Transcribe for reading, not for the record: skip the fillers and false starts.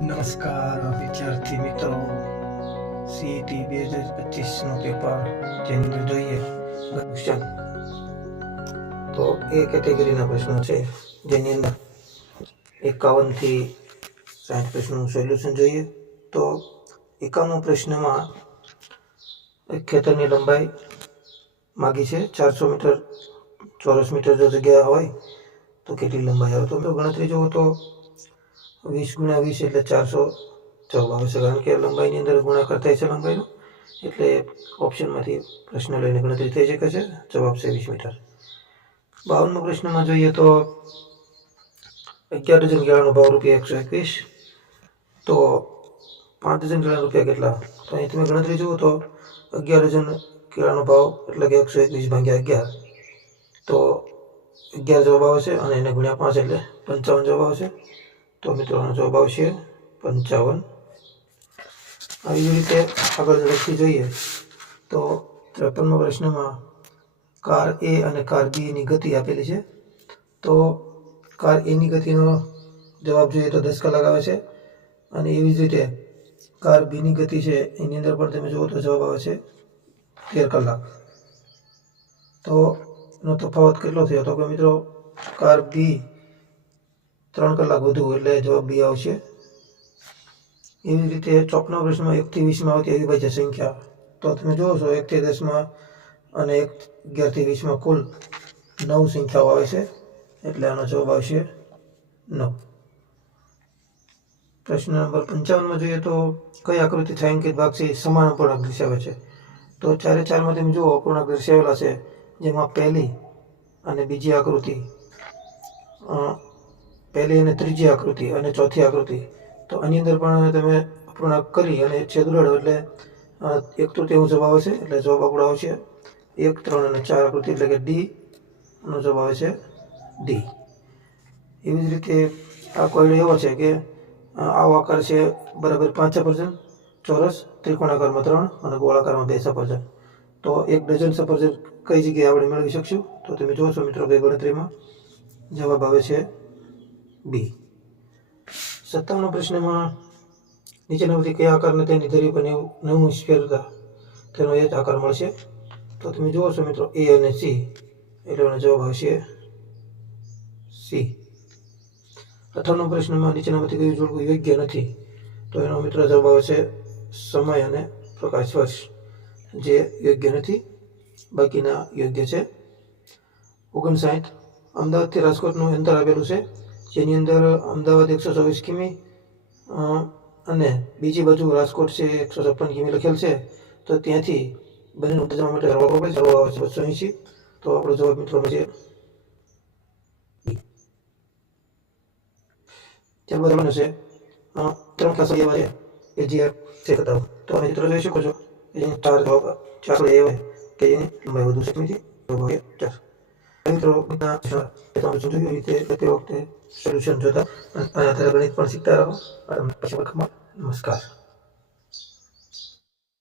નમસ્કાર વિદ્યાર્થી મિત્રો, સીઈટી 2025 નો પેપર જેની અંદર જોઈએ ક્વેશ્ચન. તો એ કેટેગરીના પ્રશ્નો છે જેની અંદર 51 થી 60 પ્રશ્નોનું સોલ્યુશન જોઈએ. તો 51 પ્રશ્નમાં એક ખેતરની લંબાઈ માગી છે 400 મીટર ચોરસ મીટર જો જગ્યા હોય તો કેટલી લંબાઈ આવે. તો ગણતરી જુઓ તો 20 × 20 એટલે 400 જવાબ આવશે, કારણ કે લંબાઈની અંદર ગુણાકાર થાય છે લંબાઈનો, એટલે ઓપ્શનમાંથી પ્રશ્ન લઈને ગણતરી થઈ શકે છે. જવાબ છે 20 મીટર. 52મો પ્રશ્નમાં જોઈએ તો 11 ડઝન કેળાનો ભાવ ₹121, તો 5 ડઝન કેળાના રૂપિયા કેટલા? તો અહીં તમે ગણતરી જુઓ તો 11 ડઝન કેળાનો ભાવ એટલે કે 121/11, તો 11 જવાબ આવશે અને એને ગુણ્યા 5 એટલે 55 જવાબ આવશે. તો મિત્રોનો જવાબ આવશે 55. આવી જ રીતે આગળ લખી જોઈએ તો 53મા પ્રશ્નમાં કાર એ અને કાર બી ની ગતિ આપેલી છે. તો કાર એની ગતિનો જવાબ જોઈએ તો 10 કલાક આવે છે, અને એવી જ રીતે કાર બીની ગતિ છે એની અંદર પણ તમે જુઓ તો જવાબ આવે છે 13 કલાક. તો એનો તફાવત કેટલો થયો? તો કે મિત્રો કાર બી 3 કલાક વધુ એટલે જવાબ બી આવશે. એવી રીતે 54મા પ્રશ્નમાં 1 થી 20માં આવતી અવિભાજ્ય સંખ્યા. તો તમે જુઓ છો 1 થી 10માં અને 11 થી 20માં કુલ 9 સંખ્યાઓ આવે છે, એટલે આનો જવાબ આવશે 9. પ્રશ્ન નંબર 55માં જોઈએ તો કઈ આકૃતિ છાંયાંકિત ભાગ છે સમાન અપૂર્ણાંક દર્શાવે છે. તો 4/4માં તમે જુઓ અપૂર્ણાંક દર્શાવેલા છે, જેમાં પહેલી અને બીજી આકૃતિ, પહેલી અને ત્રીજી આકૃતિ અને ચોથી આકૃતિ. તો આની અંદર પણ તમે અપૂર્ણાંક કરી અને છેદ ઉડાડો એટલે 1/3 જવાબ આવશે, એટલે જવાબ આપણો આવશે 1, 3 અને 4 આકૃતિ, એટલે કે ડી નો જવાબ આવે છે ડી. એવી જ રીતે આ કોયડો એવો છે કે આવો આકાર છે બરાબર 5 સફરજન, ચોરસ, ત્રિકોણાકારમાં 3 અને ગોળાકારમાં 2 સફરજન. તો 1 ડઝન સફરજન કઈ જગ્યાએ આપણે મેળવી શકશું? તો તમે જોશો મિત્રો કે ગણતરીમાં જવાબ આવે છે બી. 57મા પ્રશ્નમાં નીચેનામાંથી કયા આકારને તેની ધરી પર 90 ફેરવતા તેનો એ જ આકાર મળશે? તો તમે જુઓ છો મિત્રો એ અને સી, એટલે એનો જવાબ આવશે સી. 58મા પ્રશ્નમાં નીચેનામાંથી કયું જોડકું યોગ્ય નથી? તો એનો મિત્રો જવાબ આવશે સમય અને પ્રકાશ વર્ષ, જે યોગ્ય નથી, બાકીના યોગ્ય છે. 59 અમદાવાદથી રાજકોટનું અંતર આપેલું છે, જેની અંદર અમદાવાદ 124 કિમી અને બીજી બાજુ રાજકોટ છે 156 કિમી લખેલ છે. તો ત્યાંથી બંને ઉત્તર જવા માટે જવાબ આવે છે 280. તો આપણો જવાબ મિત્રો છે. ત્યારબાદ આવવાનું છે 3 ક્લાસ એવા છે કે જે ચેક કરતા હોય. તો અમે મિત્રો જોઈ શકો છો એની 4 જવાબ 4 એ હોય કે એની લંબાઈ વધુ સેન્ટીમીટર, જવાબ આવે 4. મિત્રો જોયું રીતે તે વખતે સોલ્યુશન જોતા અને આધાર ગણિત પણ શીખતા રહો. પછી નમસ્કાર.